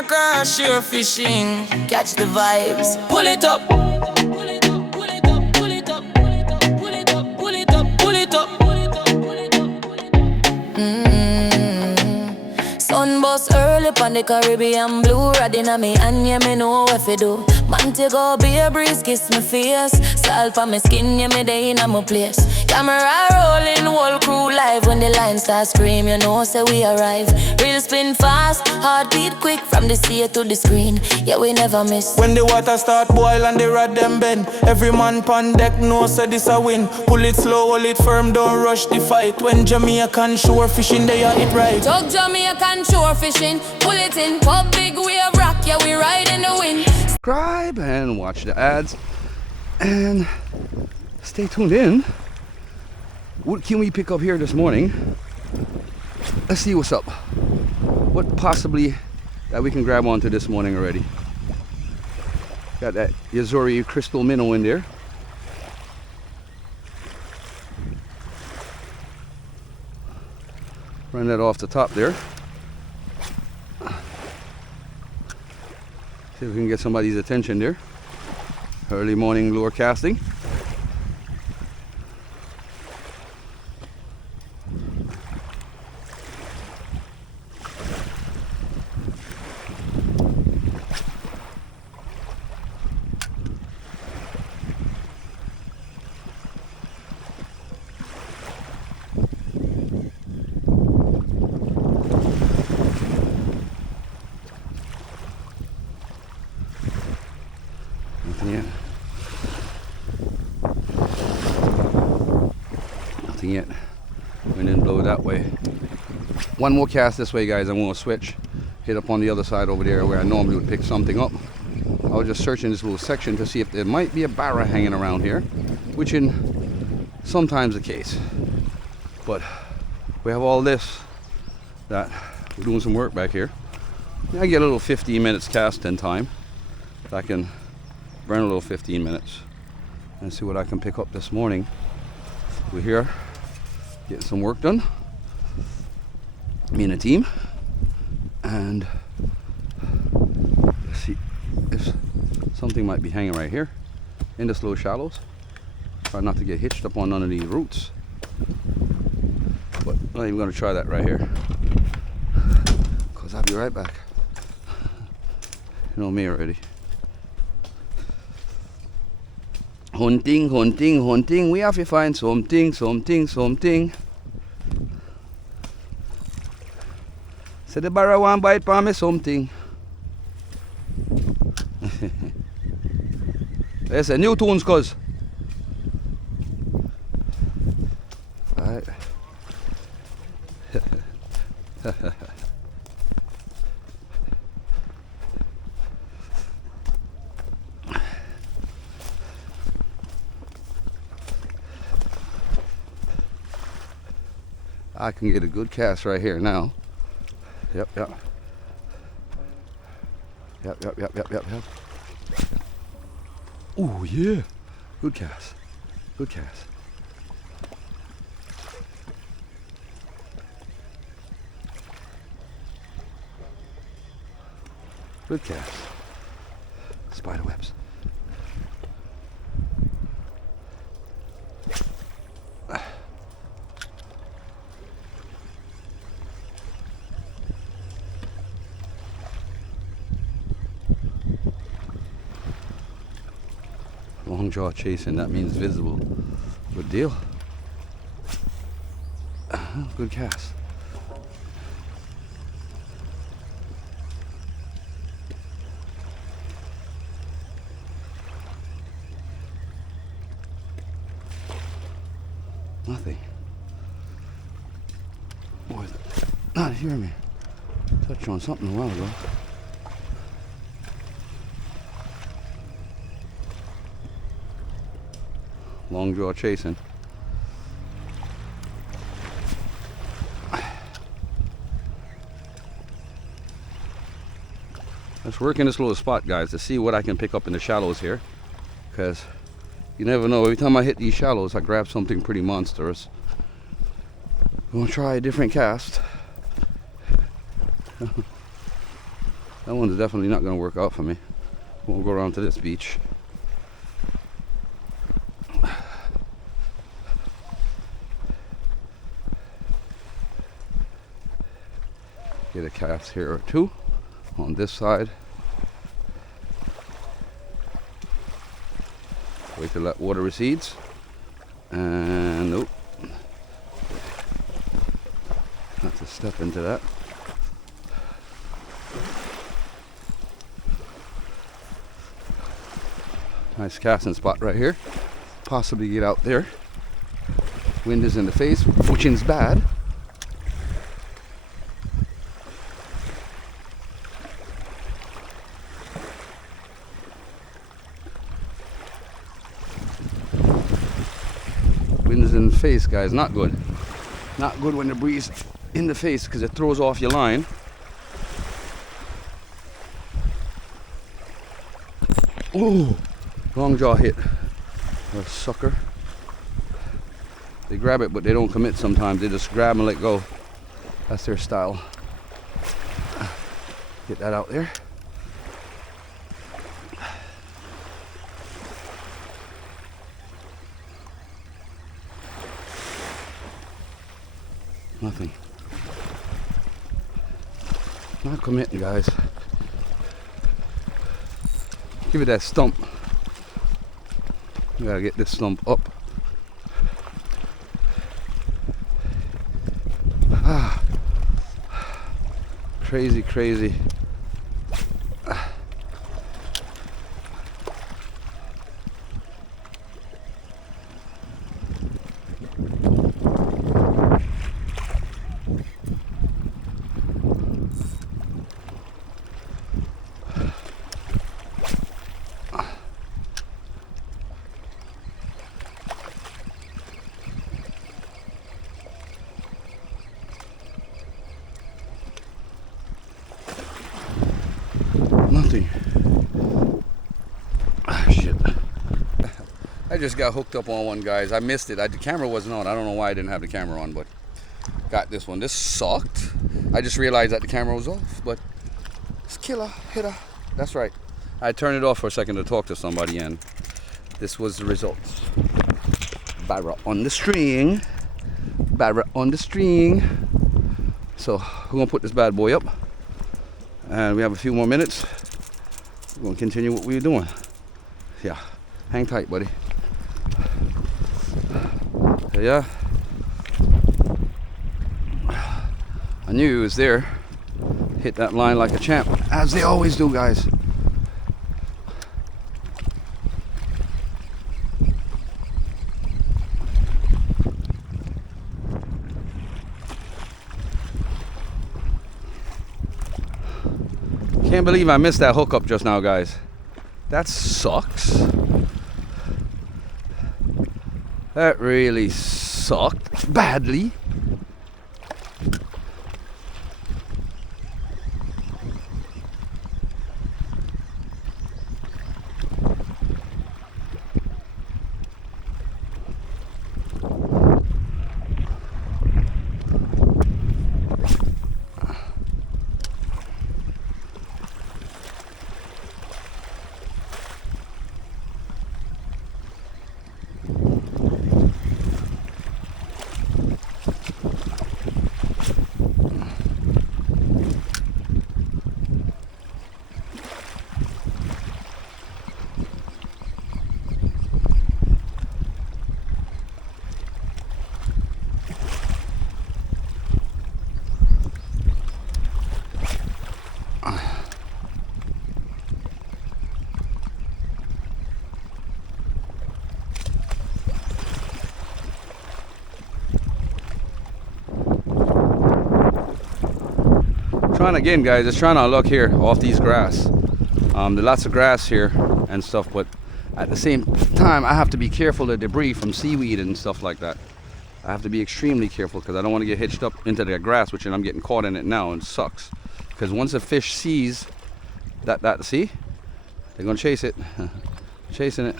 Jamaica, shore fishing. Catch the vibes. Pull it up. Pull it up, pull it up, pull it up, pull it up, pull it up, pull it up, pull it up, pull it up, pull it up, pull it up. Sun bust early on the Caribbean blue. Riding on me and yeah, me know what to do. Man take go be a breeze, kiss my face. Salt for my skin, yeah, me day in my place. Camera rolling, whole crew live. When the line starts scream, you know, say we arrive. Real spin fast, heartbeat quick. From the sea to the screen, yeah, we never miss. When the water start boil and the rod them bend, every man pon deck knows say this a win. Pull it slow, hold it firm, don't rush the fight. When Jamaican shore fishing, they are it right. Talk Jamaican shore fishing, pull it in. Pop big wave rock, yeah, we ride in the wind. Subscribe and watch the ads and stay tuned in. What can we pick up here this morning? Let's see what's up. What possibly that we can grab onto this morning already. Got that Yazori crystal minnow in there. Run that off the top there. See if we can get somebody's attention there. Early morning lure casting. Nothing yet. Wind didn't blow that way. One more cast this way, guys. I'm going to switch. Hit up on the other side over there where I normally would pick something up. I was just searching this little section to see if there might be a barra hanging around here, which in sometimes the case. But we have all this that we're doing some work back here. I get a little 15 minutes casting time. If I can burn a little 15 minutes and see what I can pick up this morning. We're here getting some work done, me and the team, and let's see if something might be hanging right here in the slow shallows. Try not to get hitched up on none of these roots, but I'm not even going to try that right here because I'll be right back. You know me already. Hunting, hunting, hunting. We have to find something, something, something. Say the barra one bite for me something. There's a new tunes, cuz. Alright. I can get a good cast right here now. Yep. Oh yeah, good cast, good cast. Good cast. Spider webs. Long jaw chasing, that means visible. Good deal. Good cast. Nothing. Boy, not hearing me. Touched on something a while ago. Long jaw chasing. Let's work in this little spot, guys, to see what I can pick up in the shallows here, because you never know. Every time I hit these shallows, I grab something pretty monstrous. I'm gonna try a different cast. That one's definitely not going to work out for me. We'll go around to this beach. Get a cast here or two on this side. Wait till that water recedes. And nope. Not to step into that. Nice casting spot right here. Possibly get out there. Wind is in the face, which is bad. Wind is in the face, guys. Not good. Not good when the breeze in the face because it throws off your line. Oh, long jaw hit. A sucker. They grab it, but they don't commit sometimes. They just grab and let go. That's their style. Get that out there. Nothing. Not committing, guys. Give it that stump. We gotta get this stump up. Ah. Crazy, crazy. Nothing. Ah, shit. I just got hooked up on one, guys. I missed it. The camera wasn't on. I don't know why I didn't have the camera on, but got this one. This sucked. I just realized that the camera was off, but it's killer hitter. That's right. I turned it off for a second to talk to somebody, and this was the results. Barra on the string. Barra on the string. So we're gonna put this bad boy up, and we have a few more minutes. We're gonna continue what we were doing. Yeah, hang tight, buddy. Yeah, I knew he was there. Hit that line like a champ, as they always do, guys. Can't believe I missed that hookup just now, guys. That sucks. That really sucked badly. Trying again, guys. Just trying to look here off these grass. There's lots of grass here and stuff, but at the same time I have to be careful of debris from seaweed and stuff like that. I have to be extremely careful because I don't want to get hitched up into the grass, which I'm getting caught in it now, and it sucks. Because once a fish sees that, see, they're gonna chase it. Chasing it.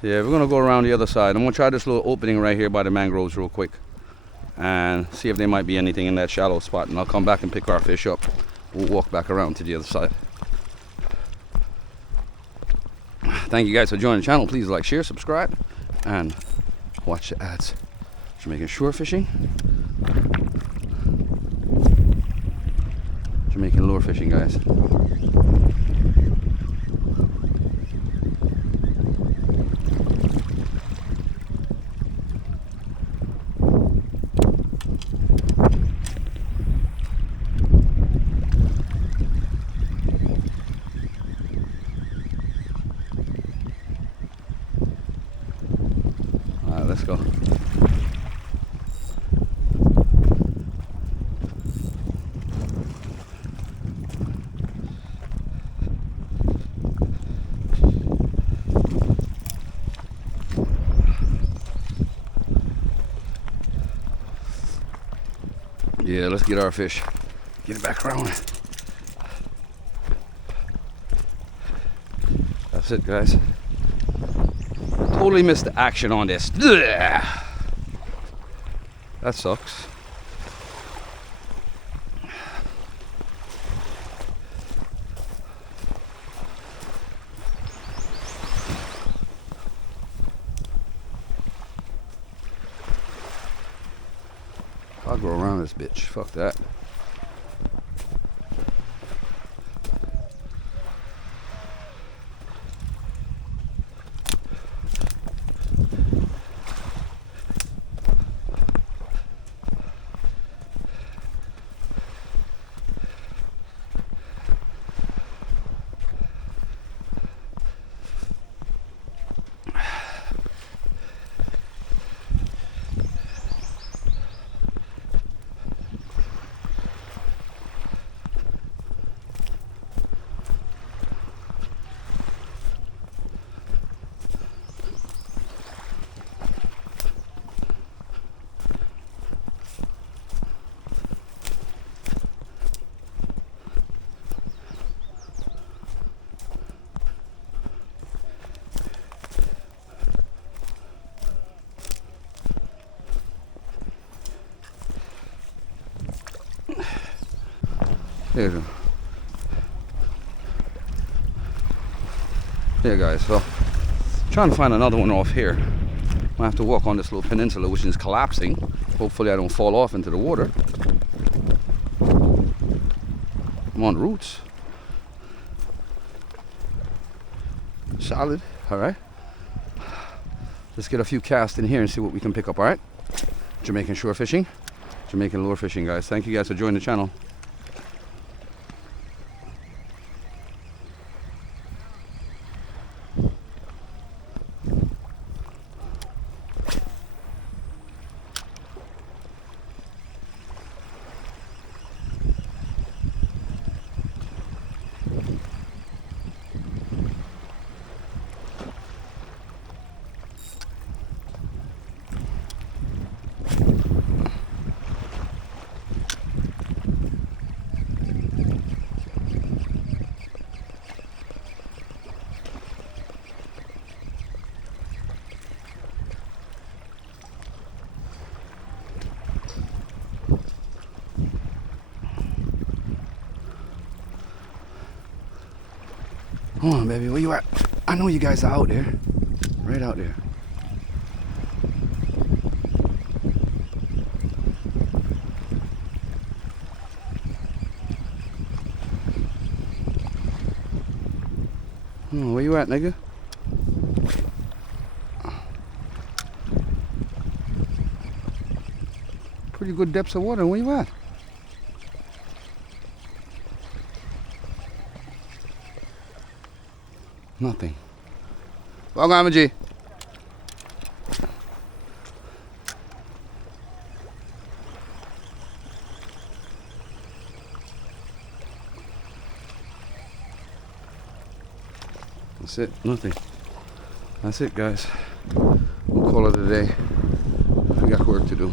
Yeah, we're gonna go around the other side. I'm gonna try this little opening right here by the mangroves real quick. and see if there might be anything in that shallow spot, and I'll come back and pick our fish up. We'll walk back around to the other side. Thank you guys for joining the channel. Please like, share, subscribe, and watch the ads. Jamaican shore fishing, Jamaican lure fishing, guys. Alright, let's go. Yeah, let's get our fish. Get it back around. That's it, guys. Totally missed the action on this. That sucks. I'll go around this bitch. Fuck that. There you go. Yeah, guys, so trying to find another one off here. I have to walk on this little peninsula which is collapsing. Hopefully I don't fall off into the water. I'm on roots. Solid. Alright. Let's get a few casts in here and see what we can pick up, alright? Jamaican shore fishing, Jamaican lure fishing, guys. Thank you guys for joining the channel. Come on, baby, where you at? I know you guys are out there. Right out there. Where you at, nigga? Pretty good depths of water. Where you at? Nothing. Welcome, G. That's it. Nothing. That's it, guys. We'll call it a day. We got work to do.